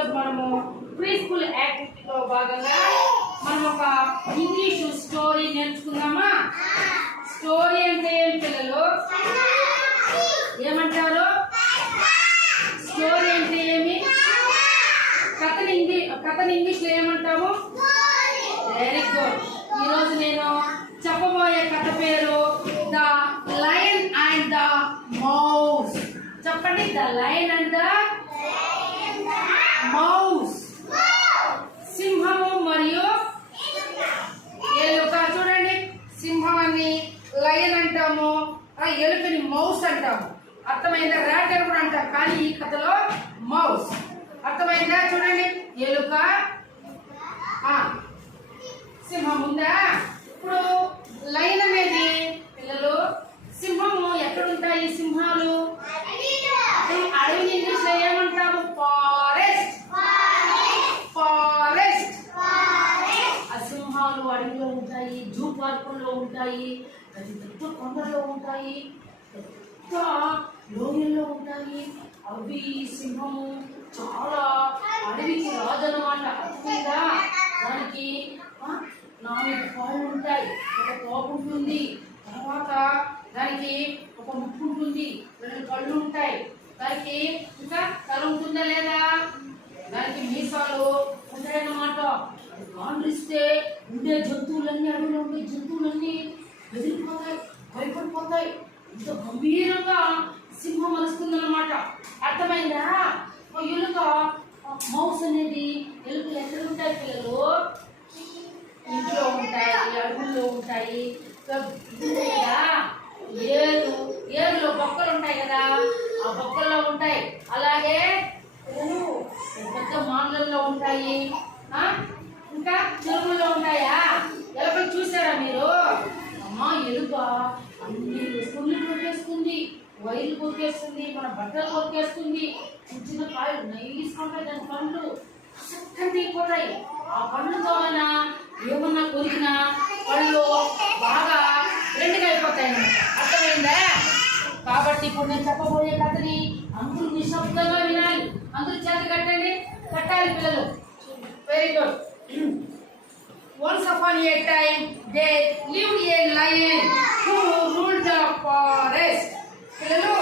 ఈరోజు మనము pre school యాక్టివిటీలో భాగంగా మనం ఒక ఇంగ్లీష్ స్టోరీ నేర్చుకుందామా? స్టోరీ అంటే ఏం పిల్లలు? ఏమంటారు? స్టోరీ అంటే ఏమి? కథని ఇంగ్లీష్ లో ఏమంటాము? Very good. ఈరోజు నేను చెప్పబోయే కథ పేరు the lion and the mouse. చెప్పండి, the lion and the mouse. సింహము మరియు ఎలుక. చూడండి, సింహాన్ని లయన్ అంటాము, ఎలుకని మౌస్ అంటాము. అర్థమైందా? ర్యాట్ అని కూడా అంటాం, కానీ ఈ కథలో మౌస్. అర్థమైందా? చూడండి, ఎలుక సింహం ఉందా? ఇప్పుడు లయన్ అనేది పిల్లలు, సింహము ఎక్కడుంటాయి? సింహాలు అడవిని ఇంగ్లీష్ లో ఏమంటాము? ఫారెస్ట్. ఫారెస్ట్. ఆ సింహాలు అడవిలో ఉంటాయి, జూ పార్కుల్లో ఉంటాయి, పెద్ద కొండల్లో ఉంటాయి, పెద్ద లోయల్లో ఉంటాయి. అవి సింహము చాలా అడవికి రాజు అన్నమాట. అర్థమైందా? దానికి 4 కాళ్ళు ఉంటాయి, ఒక తోక ఉంటుంది, తర్వాత దానికి ఒక ముక్కు ఉంటుంది, 2 కళ్ళు ఉంటాయి, దానికి ఇంకా తల ఉంటుందా లేదా? దానికి మీసాలు ఉంటాయన్నమాట. కాండ్రిస్తే ఉండే జంతువులన్నీ, అడవిలో ఉండే జంతువులన్నీ బెదిరిపోతాయి, భయపడిపోతాయి. ఇంత గంభీరంగా సింహం అరుస్తుందన్నమాట. అర్థమైందా? ఎలుక మౌస్ అనేది, ఎలుకలు ఎక్కడ ఉంటాయి పిల్లలు? ఇంట్లో ఉంటాయి, అడవుల్లో ఉంటాయి. ఏరులో బొక్కలు ఉంటాయి కదా, ఆ బొక్కల్లో ఉంటాయి. అలాగే పెద్ద మాండ్లలో ఉంటాయి, ఇంకా చెరువుల్లో ఉంటాయా? ఎలుకలు చూసారా మీరు? అమ్మా, ఎలుక అన్ని వస్తువులు కొరికేస్తుంది, వైర్లు కొరికేస్తుంది, మన బట్టలు కొరికేస్తుంది. చిన్న చిన్న కాయలు నైస్గా ఉంటాయి, దాని పండ్లు చక్కగా దిగిపోతాయి. ఆ పండ్లతో ఏమన్నా కొరికినా పళ్ళు బాగా రెండుగా అయిపోతాయి. అర్థమైందా? కాబట్టి ఇప్పుడు నేను చెప్పబోయే కథని అందరూ నిశ్శబ్దంగా వినాలి. అందరూ చేతి కట్టాలి పిల్లలు. Very good. Once upon a time there lived a lion who ruled the forest. పిల్లలు,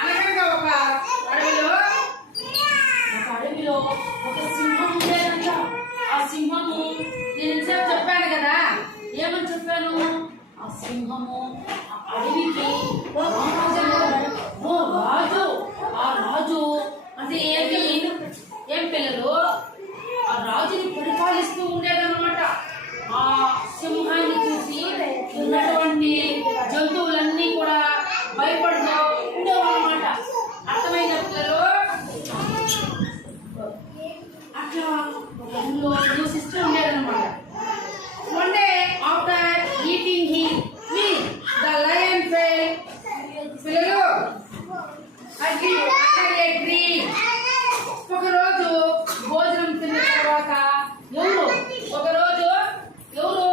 అనగా ఒక అడవిలో ఒక సింహం ఉండేదంట. ఆ సింహము, నేను ఇంతసేపు చెప్పాను కదా, ఏమని చెప్పాను? ఆ సింహము అడవికి రాజు. ఆ రాజు అంటే ఏం పిల్లలు? ఆ రాజుని పరిపాలిస్తూ ఉండేదన్నమాట. ఆ సింహాన్ని చూసి ఉన్నటువంటి జంతువులన్నీ కూడా భయపడుతూ ఉండేవన్నమాట. అర్థమైన పిల్లలు? అట్లా నివసిస్తూ ఉండేదన్నమాట. One day after eating the lion fell. పిల్లలు, ఒకరోజు భోజనం తిన్న తర్వాత ఎవరు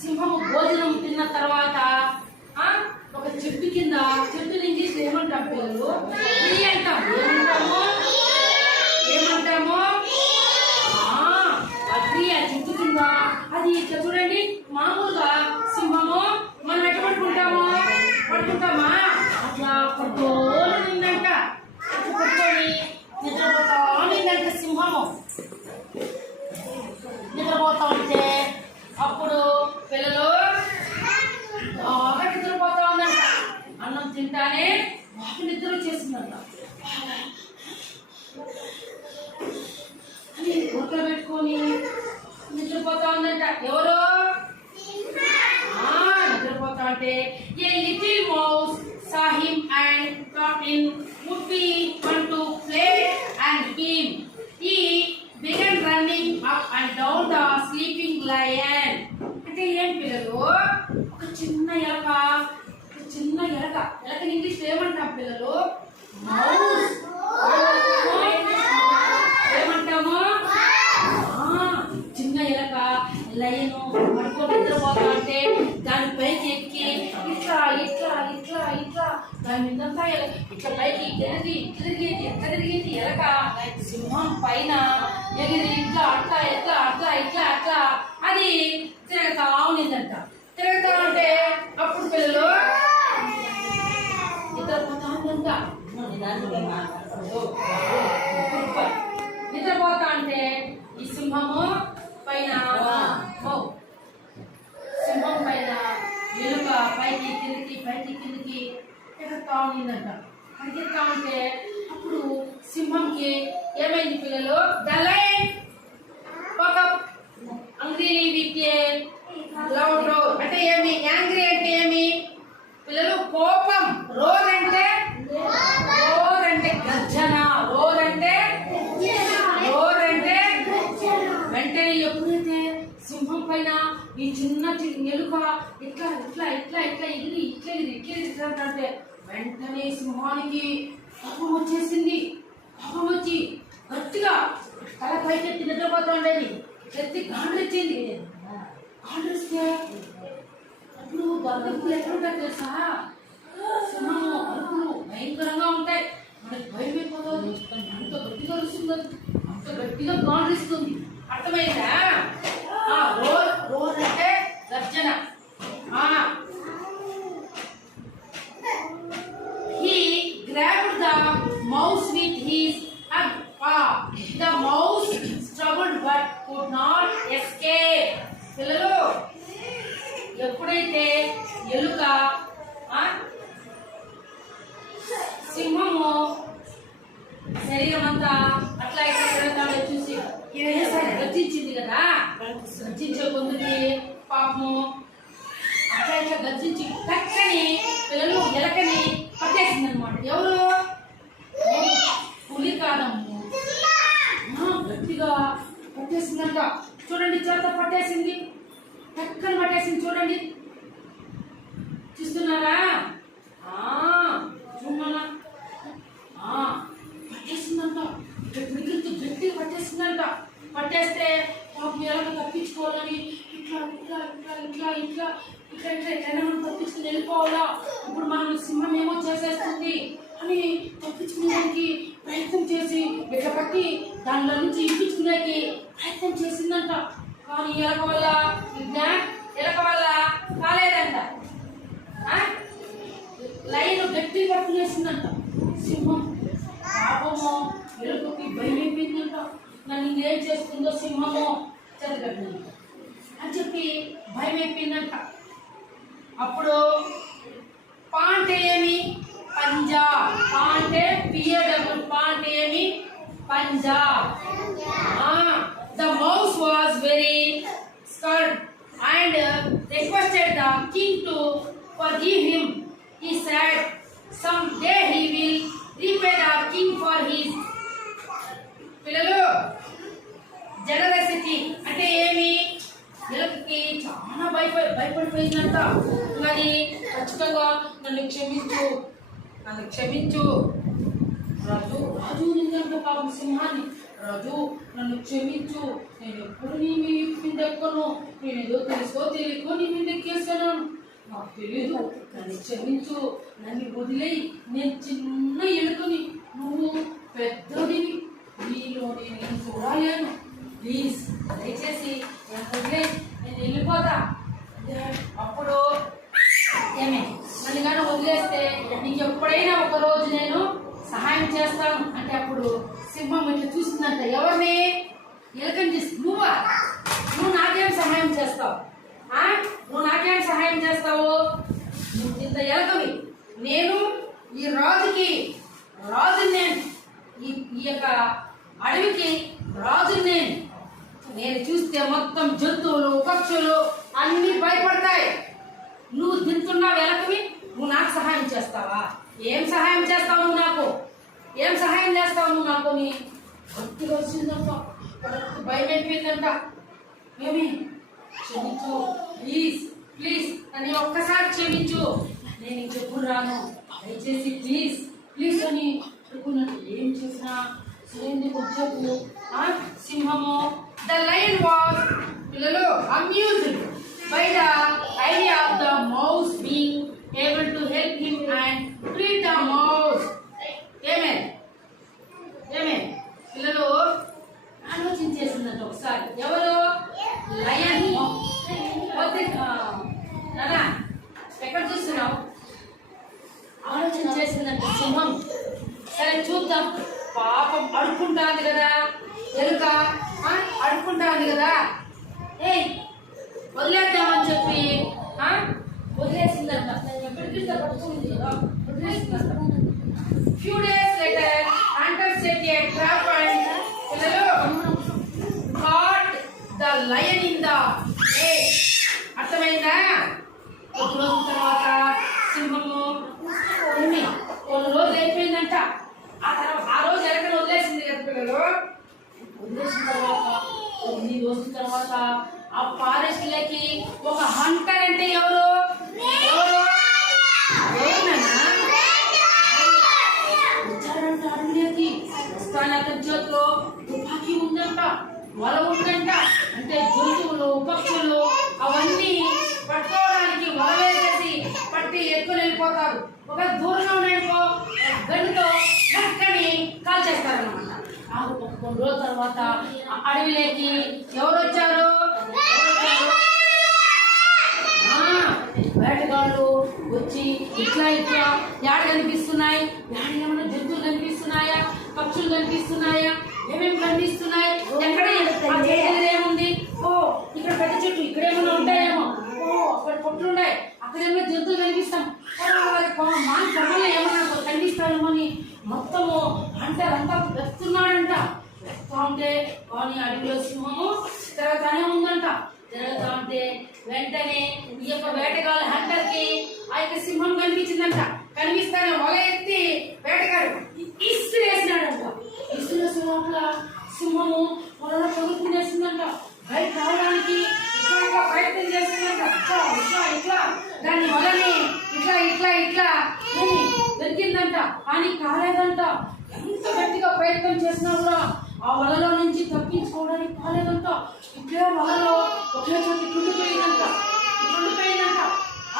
సింహము భోజనం తిన్న తర్వాత ఒక చెట్టు కింద, చెట్టు నుంచి ఏమంటాం పిల్లలు? ట్రీ అంటాం. ఏమంటాము? ఆ ట్రీ, ఆ చెట్టు కింద. అది ఇట్లా చూడండి, మామూలుగా సింహము మనం ఎట్లా పడుకుంటామా? అట్లా పడుకోనిందంట. అట్లా పడుకొని నిద్రపోతానిందంట సింహము. నిద్రపోతా ఉంటే అప్పుడు పిల్లలు బాగా నిద్రపోతా ఉందంట. అన్నం తింటానే బాగా నిద్ర వచ్చేసిందంట. అని గుర్తు పెట్టుకొని నిద్రపోతా ఉందంట. ఎవరు నిద్రపోతా అంటే, a little mouse saw him and thought him would be fun to play and him. He began running up and down the sleeping lion. అంటే ఏం పిల్లలు? ఒక చిన్న ఎలక, ఎలకని ఇంగ్లీష్ ఏమంటాం పిల్లలు? మౌస్. ఏమంటాము? చిన్న ఎలక లయను పడుకొని నిద్రపోతా అంటే దాని పైకి ఎక్కి ఇట్లా దాని మీద ఇట్లా పైకి తిరిగింది ఎలక సింహం పైన ఎగిరి ఇట్లా అట్లా ఎట్లా అట్లా ఇట్లా అట్లా అది తిరగతా ఉన్నిందంట. తిరగతా ఉంటే అప్పుడు పిల్లలు నిద్రపోతా ఉందంట. నిద్రపోతా అంటే ఈ సింహము పైన సింహం పైన ఎలుక పైకి కిందికి ఎగురుతా ఉన్నిందంట. పరిగెత్తా ఉంటే అప్పుడు సింహంకి ఏమైంది పిల్లలు? ద లయన్ ఒక angry with a loud roar. అంటే ఏమి? యాంగ్రీ అంటే ఏమి పిల్లలు? కోపం. రోర్ అంటే గర్జన. రోర్ అంటే వెంటనే ఎప్పుడైతే సింహం పైన ఈ చిన్న ఎలుక ఇట్లా ఇట్లా ఇట్లా ఇట్లా ఎగిరి అంటే వెంటనే సింహానికి కోపం వచ్చేసింది. కోపం వచ్చి గట్టిగా తల పైకెత్తి నిద్రపోతా ఉండేది. ఎత్తి గాండ్రిచ్చింది. గాండ్రిస్తే అప్పుడు అరుపులు ఎక్కడుంటాయి తెలుసా? సింహము అరుపులు భయంకరంగా ఉంటాయి. మనకి భయం అయిపోతుంది. అంత గట్టిగా అరుస్తుంది, అంత గట్టిగా గాండ్రిస్తుంది. అర్థమైందా? రోర్ అంటే గర్జన. He grabbed the mouse with his paw. The mouse struggled but could not escape. పిల్లలు ఎప్పుడైతే ఎలుక సింహము శరీరం అంతా అట్లా ఇట్లా తిరుగుతాడో చూసి గర్జించింది కదా. గర్జించే కొందరికి పాపము అట్లా ఇట్లా గర్జించి టక్కని పిల్లలు ఎలకని పట్టేసింది అనమాట. ఎవరు? పులి కాదమ్ము, గట్టిగా పట్టేసిందంట. చూడండి, చేత పట్టేసింది, టక్కని పట్టేసింది. చూడండి, చూస్తున్నారా? చూడన్నా పట్టేసిందంట. గట్టిగా పట్టేసిందంట. పట్టేస్తే పాపం ఎలాగ తప్పించుకోవాలని ఇట్లా ఇట్లా ఇట్లా ఇట్లా ఇట్లా ఇట్లా ఇట్లా ఎట్లా మనం తప్పించుకుని వెళ్ళిపోవాలా, ఇప్పుడు మనం సింహం ఏమో చేసేస్తుంది అని తప్పించుకునేదానికి ప్రయత్నం చేసి ఇట్లా పట్టి దానిలో నుంచి ఇప్పించుకునేకి ప్రయత్నం చేసిందంట. కానీ ఎలక వల్ల కాలేదంట. లైన్ గట్టి పట్టుకునేసిందంట. సింహం పాపము ఎలుకకి భయం అయిపోయిందంట. నన్ను ఏం చేస్తుందో సింహము చదివిందంట అని చెప్పి భయం అయిపోయిందంట. అప్పుడు పా అంటే ఏమి? పంజా. పా అంటే పిఏడబ్ల్యూ. పా అంటే ఏమి? పంజా. The mouse was very scared and requested the king to forgive him. He said, someday he will repay the king for his. పిల్లలు జనరసిటీ అంటే ఏమి? ఎలుకకి చాలా భయపడిపోయిందంట. అది ఖచ్చితంగా నన్ను క్షమించు రాజు నిందంట. పాపం సింహాన్ని, రాజు నన్ను క్షమించు, నేను ఎప్పుడు నీ మీద ఎక్కను, నేను ఏదో తెలుసో తెలియకో నీ మీద ఎక్కేసాను, నాకు తెలియదు, నన్ను క్షమించు, నన్ను వదిలేయి, నేను చిన్న ఎలుకని, నువ్వు పెద్దదివి, నీలో నేను చూడలేను, ప్లీజ్ దయచేసి నన్ను వదిలేయి, నేను వెళ్ళిపోతా. అప్పుడు ఏమే నన్ను కానీ వదిలేస్తే నీకు ఎప్పుడైనా ఒక రోజు నేను సహాయం చేస్తాను అంటే అప్పుడు సింహం ఇట్లా చూసిందంట. ఎవరిని? ఎలుకని చూసి, నువ్వు నాకేం సహాయం చేస్తావు? నువ్వు నాకేం సహాయం చేస్తావు? నువ్వు ఇంత ఎలకవి, నేను ఈ రాజుని, నేను ఈ యొక్క అడవికి రాజుని, నేను చూస్తే మొత్తం జంతువులు పక్షులు అన్ని భయపడతాయి. నువ్వు తింటున్నావు ఎలకవి, నువ్వు నాకు సహాయం చేస్తావా? ఏం సహాయం చేస్తావు నువ్వు నాకు? ఏం సహాయం చేస్తావు నువ్వు నాకు? నీ గట్టిగా వచ్చిందంట, భయం అయిపోయిందంట. ఏమి? క్షమించు, ప్లీజ్ అని ఒక్కసారి క్షమించు, నేను ఇంకెప్పుడు రాను, దయచేసి ప్లీజ్ అని అనుకున్నట్టు ఏం చేసినా సురేంద్ర వచ్చేపు సింహము. ద లయన్ వాస్ పిల్లలు amused by the idea of the mouse being able to help him and treat the mouse. Amen. పిల్లలు చేసిందంట ఒకసారి. ఎవరు? లయన్. నానా ఎక్కడ చూస్తున్నావు? ఆలోచన చేసిందంట సింహం. సరే చూద్దాం. పాపం అడుక్కుంటాంది కదా ఎలుక, అడుక్కుంటాంది కదా, ఏయ్ వదిలేద్దామని చెప్పి వదిలేసిందంట. పట్టుకుంది కదా, వదిలేసిందంట. Few days later, hunter set a trap and caught the lion in the egg. అర్థమైందా? ఒక రోజు తర్వాత సింహము కొన్ని రోజులు అయిపోయిందంట. ఆ రోజు ఎలకను వదిలేసింది కదా పిల్లలు. వదిలేసిన తర్వాత కొన్ని రోజుల తర్వాత ఆ ఫారెస్ట్ లోకి ఒక హంటర్ అంటే ఎవరు ఎవరు అతని చేతిలో తుపాకీ ఉందంట, వల ఉందంట. అంటే జంతువులు పక్షులు అవన్నీ పట్టుకోవడానికి వల వేసేసి పట్టి ఎత్తుకుని వెళ్ళిపోతారు. ఒక దూరంగా ఉండేకో గంటతో చక్కని కాల్చేస్తారనమాట. కొన్ని రోజుల తర్వాత అడవిలోకి ఎవరు వచ్చారు? వేటగాళ్ళు వచ్చి ఇట్లా ఇట్లా యాడ కనిపిస్తున్నాయి, యాడ ఏమైనా జంతువులు కనిపిస్తున్నాయా, పక్షులు కనిపిస్తున్నాయా, ఏమేమి కనిపిస్తున్నాయి, ఎక్కడ ఏముంది, ఓ ఇక్కడ పెద్ద చెట్టు ఇక్కడ ఏమైనా ఉంటాయేమో, ఓ అక్కడ పొట్లు ఉన్నాయి, అక్కడ ఏమైనా జంతువులు కనిపిస్తాం, మాని పొమ్మల్లో ఏమన్నా కనిపిస్తాయేమో అని మొత్తము అంతా వెతున్నాడంట. వెళ్తా ఉంటే కానీ అడవిలో సింహము తిరగతానే ఉందంట. తిరుగుతా ఉంటే వెంటనే ఈ యొక్క వేటగాళ్ళ హంటర్ కి ఆ యొక్క సింహం కనిపించిందంట. కనిపిస్తానే వల ఎత్తి వేటగాడు ఇసిరేసినాడంట. ఇసిరేసిన లోపల సింహము వలలో పడుకునేసిందంట. బయట రావడానికి ఇట్లా ప్రయత్నం చేసిందంట. ఇట్లా దాన్ని వలని ఇట్లా దొరికిందంట. కానీ కాలేదంట. ఎంత గట్టిగా ప్రయత్నం చేసినా కూడా ఆ వలలో నుంచి తప్పించుకోవడానికి కాలేదంట. ఇట్లే వలలో ఒకే చోటి కుండిపోయిందంట.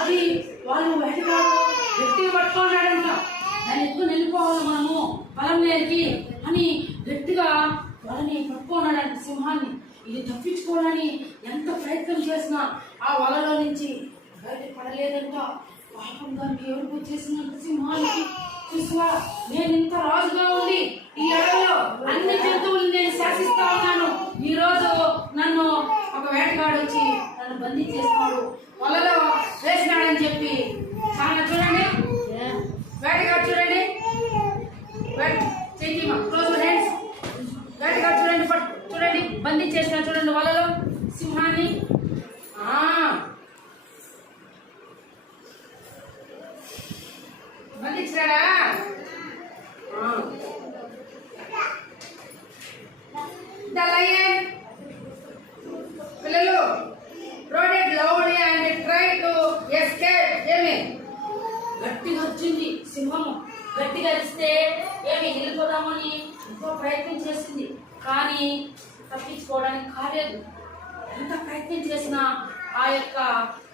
అది వాళ్ళు వేటగాడు గట్టిగా పట్టుకున్నాడంట. దాన్ని ఎక్కువ వెళ్ళిపోవాలి మనము పొలం నేరికి అని గట్టిగా వలని పట్టుకున్నాడంట సింహాన్ని. ఇది తప్పించుకోవాలని ఎంత ప్రయత్నం చేసినా ఆ వలలో నుంచి బయట పడలేదంట. పాపం దానికి ఎవరికి వచ్చేసిందంట సింహానికి. చూసా నేను ఇంత రాజుగా ఉండి ఈ అడవిలో అన్ని జంతువులు నేను శాసిస్తా ఉన్నాను, ఈ రోజు నన్ను ఒక వేటగాడు వచ్చి నన్ను బందీ చేస్తున్నాడు, వలలో వేసినాడని చెప్పి చాలా చూడండి వేటగాడు చూడండి క్లోజ్ హ్యాండ్స్ వేటగాడు చూడండి చూడండి బందీ చేసిన చూడండి వలలో సింహాన్ని. బంధించాడా? The lion పిల్లలు roared loudly and tried to escape. ఏమి గట్టిగా వచ్చింది సింహము. గట్టిగా అరిస్తే ఏమి వెళ్ళిపోదామని ఎంతో ప్రయత్నం చేసింది, కానీ తప్పించుకోవడానికి కాలేదు. ఎంత ప్రయత్నం చేసినా ఆ యొక్క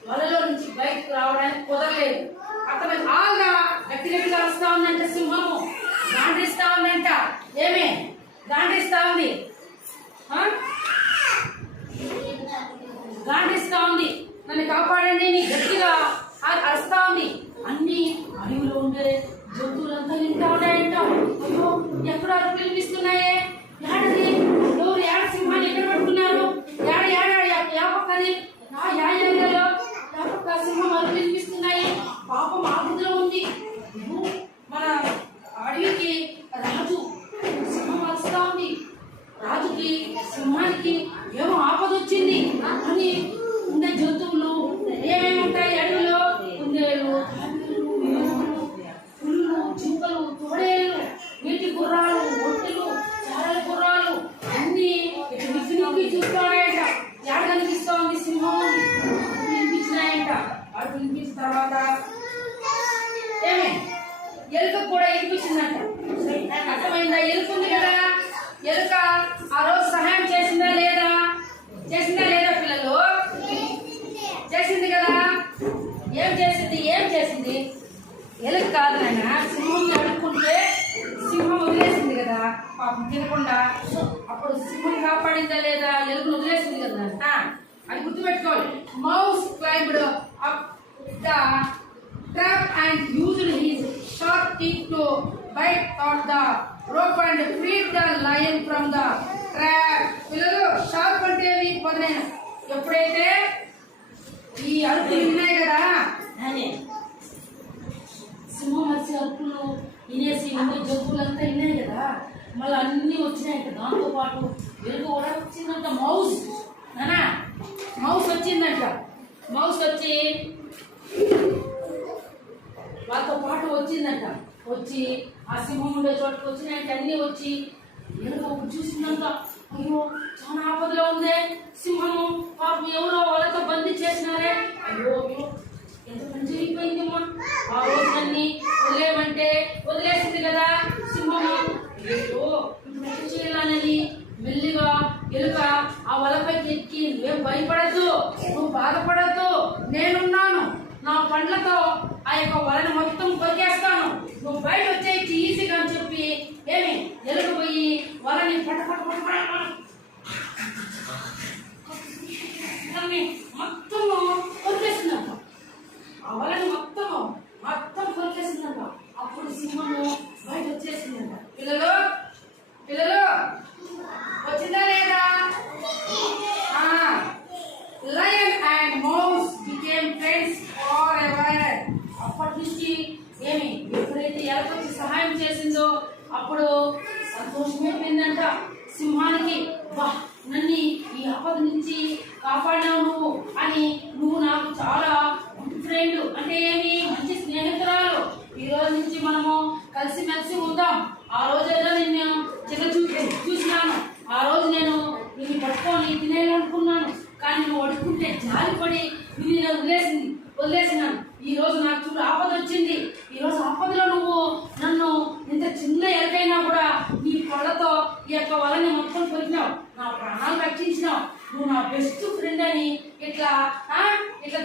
వలలో నుంచి బయటకు రావడానికి కుదరలేదు. అర్థమైంది? ఆల్గా గట్టిగా వస్తా ఉందంట సింహము. గాండ్రిస్తా ఉందంట. ఏమే గాండ్రిస్తా ఉంది, గాండ్రిస్తా ఉంది. నన్ను కాపాడండి నీ గట్టిగా అరుస్తా ఉంది. అన్ని అడవిలో ఉండే జంతువులంతా వింటా ఉన్నాయంట. అయ్యో ఎక్కడ అరుపులు వినిపిస్తున్నాయే, ఏడది ఎవరు ఏడ సింహాన్ని ఎక్కడ పట్టుకున్నారు, యాపక్కది యాపక్క సింహం అరుపులు వినిపిస్తున్నాయి. పాపం ఆపదలో ఉంది. మన అడవికి రాజు సింహం వస్తా ఉంది. రాజుకి సింహానికి ఏమో ఆపద వచ్చింది అని ఉండే జంతువులు ఏమేమి ఉంటాయి అడవిలో? కుందేలు, పులులు, జింకలు, తోడేలు, నీటి గుర్రాలు, ఒంటెలు, చారల గుర్రాలు అన్ని విసినికి చూస్తాయంట. యాడ కనిపిస్తా ఉంది సింహం వినిపించినాయంట. వాడు వినిపించిన తర్వాత ఏమే ఎలుక కూడా వినిపించిందంట. అర్థమైందా? ఎలుక ఉంది కదా, ఎలుక ఆ రోజు సహాయం చేసిందా లేదా పిల్లలు? అప్పుడు సింహం కాపాడిందా లేదా, ఎలుకను వదిలేసింది కదా, అది గుర్తుపెట్టుకోవాలి. Mouse climbed up the trap and used his sharp teeth to bite out the rope and freed the lion from the trap. పిల్లలు షార్ప్ అంటే పదునైన, ఎప్పుడైతే ఈ అరుపులు విన్నాయి కదా, సింహం వచ్చి అరుపులు వినేసి జంతువులంతా విన్నాయి కదా, మళ్ళీ అన్ని వచ్చినాయంట. దాంతో పాటు ఎలుగు కూడా వచ్చిందంట. మౌస్ వచ్చిందంట. మౌస్ వచ్చి వాళ్ళతో పాటు వచ్చిందంట. వచ్చి ఆ సింహం ఉండే చోటుకు వచ్చినాయంట. అన్ని వచ్చి ఎలుగు చూసిందంట. అయ్యో చాలా ఆపదలో ఉందే సింహము, పాపం ఎవరో వాళ్ళతో బందీ చేసినారే, అయ్యో ఎంత పని జరిగిపోయిందమ్మా. ఆ రోజులన్నీ వదిలేయమంటే వదిలేసింది కదా సింహము. అయ్యో ఇప్పుడు ఎక్కడ చేయాలని మెల్లిగా ఎలుక ఆ వలపైకి ఎక్కి, నువ్వేం భయపడద్దు, నువ్వు బాధపడద్దు, నేనున్నాను, నా పండ్లతో ఆ యొక్క వలని మొత్తం కొరికేస్తాను, నువ్వు బయట వచ్చేయచ్చు ఈజీగా అని చెప్పి ఏమి ఎలుక పోయి వలని మొత్తం కొరికేసిందంట. ఆ వలని మొత్తం కొరికేసిందంట. అప్పుడు సింహము బయట వచ్చేసిందంట. పిల్లలు వచ్చిందా లేదా? Lion and mouse became friends for ever. అప్పటి నుంచి ఏమి ఎప్పుడైతే ఎలకొచ్చి సహాయం చేసిందో అప్పుడు సంతోషమైపోయిందంట సింహానికి. బా, నన్ను ఈ ఆపద నుంచి కాపాడినావు నువ్వు అని, నువ్వు నాకు చాలా గుడ్ ఫ్రెండ్, అంటే ఏమి మంచి స్నేహితురాలు, ఈ రోజు నుంచి మనము కలిసిమెలిసి ఉందాం. ఆ రోజేదో నిన్ను చూసినాను, ఆ రోజు నేను నిన్ను పట్టుకొని తినేయాలనుకున్నాను, కానీ నువ్వు అడుక్కుంటే జాలిపడి నిన్ను వదిలేసినాను. ఈ రోజు నాకు చూడు ఆపద వచ్చింది, ఈ రోజు ఆపదలో నువ్వు నన్ను ఇంత చిన్న ఎలకైనా కూడా నీ పళ్ళతో ఈ యొక్క వలని మొత్తం కొరికినావు, నా ప్రాణాలు రక్షించినావు, నువ్వు నా బెస్ట్ ఫ్రెండ్ అని ఇట్లా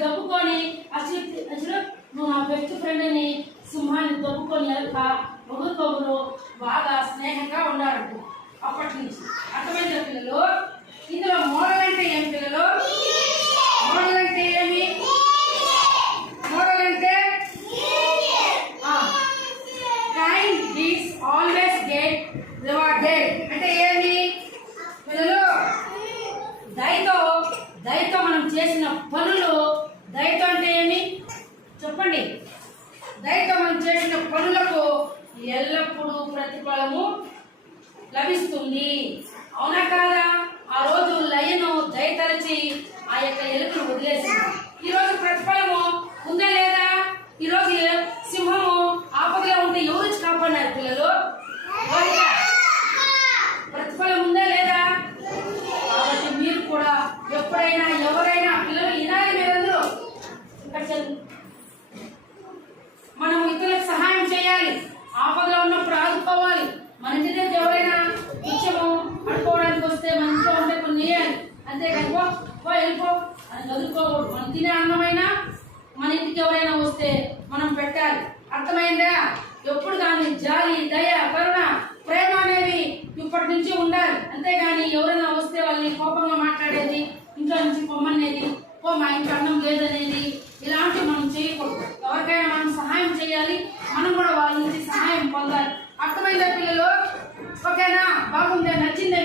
దబ్బుకొని అసలు నువ్వు నా బెస్ట్ ఫ్రెండ్ అని సింహాన్ని దబ్బుకొని ఎలక ఒకరికొకరు బాగా స్నేహంగా ఉండాలంట. అప్పటి నుంచి అర్థమైందా పిల్లలు? ఇందులో మోడల్ అంటే ఏం పిల్లలు? మోడల్ అంటే ఏమి? మోడల్ అంటే kind is always get rewarded. అంటే ఏమి పిల్లలు? దయతో మనం చేసిన పనులు, దయతో అంటే ఏమి చెప్పండి? దయతో మనం చేసిన పనులకు ఎల్లప్పుడూ ప్రతిఫలము లభిస్తుంది. అవునా కాదా? ఆ రోజు లయను దయతలచి ఆ యొక్క ఎలుకను వదిలేసింది. ఈ రోజు ప్రతిఫలము ఉందా లేదా? ఈ రోజు సింహము ఆపదలో ఉంటే ఎవరు కాపాడినారు పిల్లలు? ప్రతిఫలం ఉందా లేదా? కాబట్టి మీరు కూడా ఎప్పుడైనా ఎవరైనా పిల్లలు వినాలి, మీరందరూ మనం ఇతరులకు సహాయం చేయాలి, ఆపదలో ఉన్నప్పుడు ఆదుకోవాలి. మన ఇంటి దగ్గర ఎవరైనా నిత్యము పడుకోవడానికి వస్తే మన ఇంట్లో ఉంటే కొన్ని వేయాలి, అంతేకాని వెళ్ళిపో అని చదువుకోకూడదు. మనం తినే అన్నమైనా మన ఇంటికి ఎవరైనా వస్తే మనం పెట్టాలి. అర్థమైందా? ఎప్పుడు కానీ జాలి, దయ, కరుణ, ప్రేమ అనేవి ఇప్పటి నుంచి ఉండాలి. అంతేగాని ఎవరైనా వస్తే వాళ్ళని కోపంగా మాట్లాడేది, ఇంట్లో నుంచి పొమ్మనేది, మా ఇంట్లో అన్నం లేదనేది, ఇలాంటివి మనం చేయకూడదు. ఎవరికైనా మనం సహాయం చేయాలి, మనం కూడా వాళ్ళ నుంచి సహాయం పొందాలి. అర్థమైందా పిల్లలు? ఓకేనా? బాగుందా? నచ్చిందా?